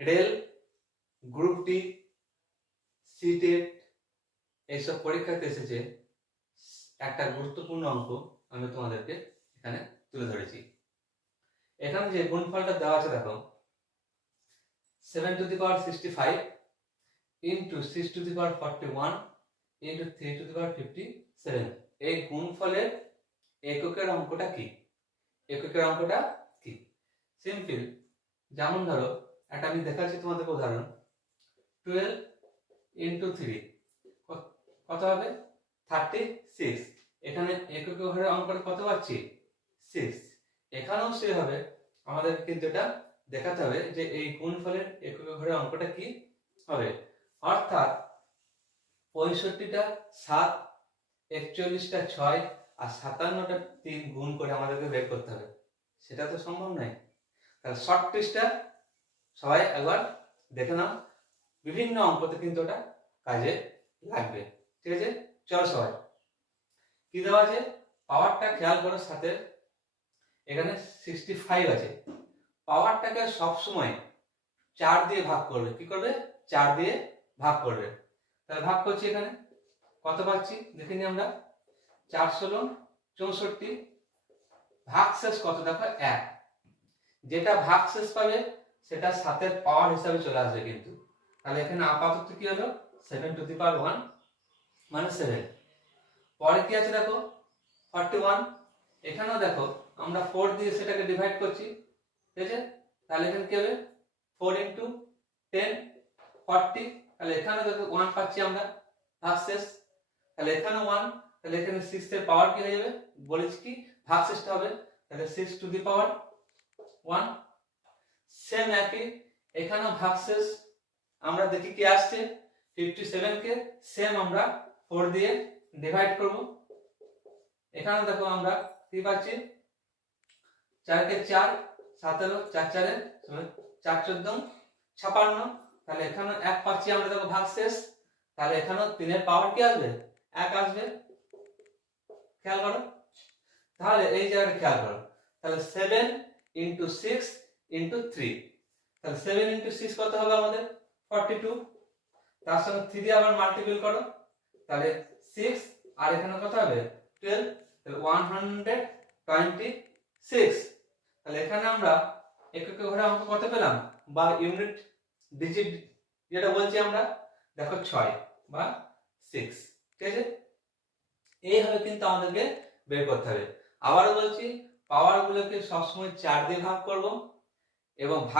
Rail, group D, CTET এইসব পরীক্ষাতে এসেছে একটা গুরুত্বপূর্ণ অঙ্ক আমি তোমাদেরকে এখানে তুলে ধরেছি। এখানে যে গুণফলটা দেওয়া আছে দেখো, 7^65 into 6^41 into 3^57। এই গুণফলের এককের অঙ্কটা কি? এককের অঙ্কটা কি? সিম্পল। যেমন ধরো একটা আমি দেখাচ্ছি তোমাদের উদাহরণ, 12 into 3 কত হবে? 36। এখানে একক ঘরের অঙ্কটা কত পাচ্ছি? 6। এখানেও সেভাবে আমাদের কিন্তু এটা দেখাতে হবে যে এই গুণফলের একক ঘরের অঙ্কটা কি হবে। অর্থাৎ 65টা 7, 41টা 6 আর 57টা 3 গুণ করে আমাদেরকে বের করতে হবে। সেটা তো সম্ভব নয়। তাহলে শর্ট ট্রিক্সটা সবাই একবার দেখে নাও, বিভিন্ন অঙ্কতে কিন্তু ওটা কাজে লাগবে। ঠিক আছে, চলো সবাই কি দেওয়া আছে পাওয়ারটা খেয়াল করো। সাথে এখানে 65 আছে। পাওয়ারটাকে সবসময় 4 দিয়ে ভাগ করবে। কি করবে? 4 দিয়ে ভাগ করবে। তাহলে ভাগ করছি, এখানে কত পাচ্ছি দেখে নি আমরা, 4×16=64। ভাগশেষ কত দেখো 1। যেটা ভাগশেষ পাবে সেটা 7-এর পাওয়ার হিসাবে চলে আসবে কিন্তু। তাহলে এখানে আপাতত কি হলো 7^1 মানে 7। পরে কি আছে দেখো 41। এখানেও দেখো আমরা 4 দিয়ে সেটাকে ডিভাইড করছি। ঠিক আছে, তাহলে এখানে কি হবে 4 × 10 40। তাহলে এখানে দেখো 1 পাচ্ছি আমরা ভাগশেষ। তাহলে এখানে 1, তাহলে এখানে 6 এর পাওয়ার কি হয়ে যাবে বলেছি কি ভাগশেষটা হবে। তাহলে 6^1। সেম একই এখানেও ভাগশেষ আমরা দেখি কি আসছে 57 কে সেম আমরা 4 দিয়ে ডিভাইড করব। এখানে দেখো আমরা কি পাচ্ছি 4 কে 4 17, 4 4 4×14 56। তাহলে এখানে 1 পাচ্ছি আমরা দেখো ভাগশেষ। তাহলে এখানেও 3 এর পাওয়ার কি আসবে 1 আসবে। খেয়াল করো, তাহলে এই জায়গাটা খেয়াল করো। তাহলে 7 × 6 × 3। তাহলে 7 × 6 কত হবে আমাদের 42। তার সঙ্গে 3 আবার মাল্টিপ্লাই করো, তাহলে 6 আর এখানে কত হবে 12। তাহলে 126। তাহলে এখানে আমরা একক ঘরে অঙ্ক কত পেলাম বা ইউনিট ডিজিট যেটা বলছি আমরা দেখো 6 বা 6। ঠিক আছে, এইভাবে কিন্তু আমাদেরকে বের করতে হবে। আবারও বলছি পাওয়ার গুলোকে সবসময় 4 দিয়ে ভাগ করব এবং ভাগ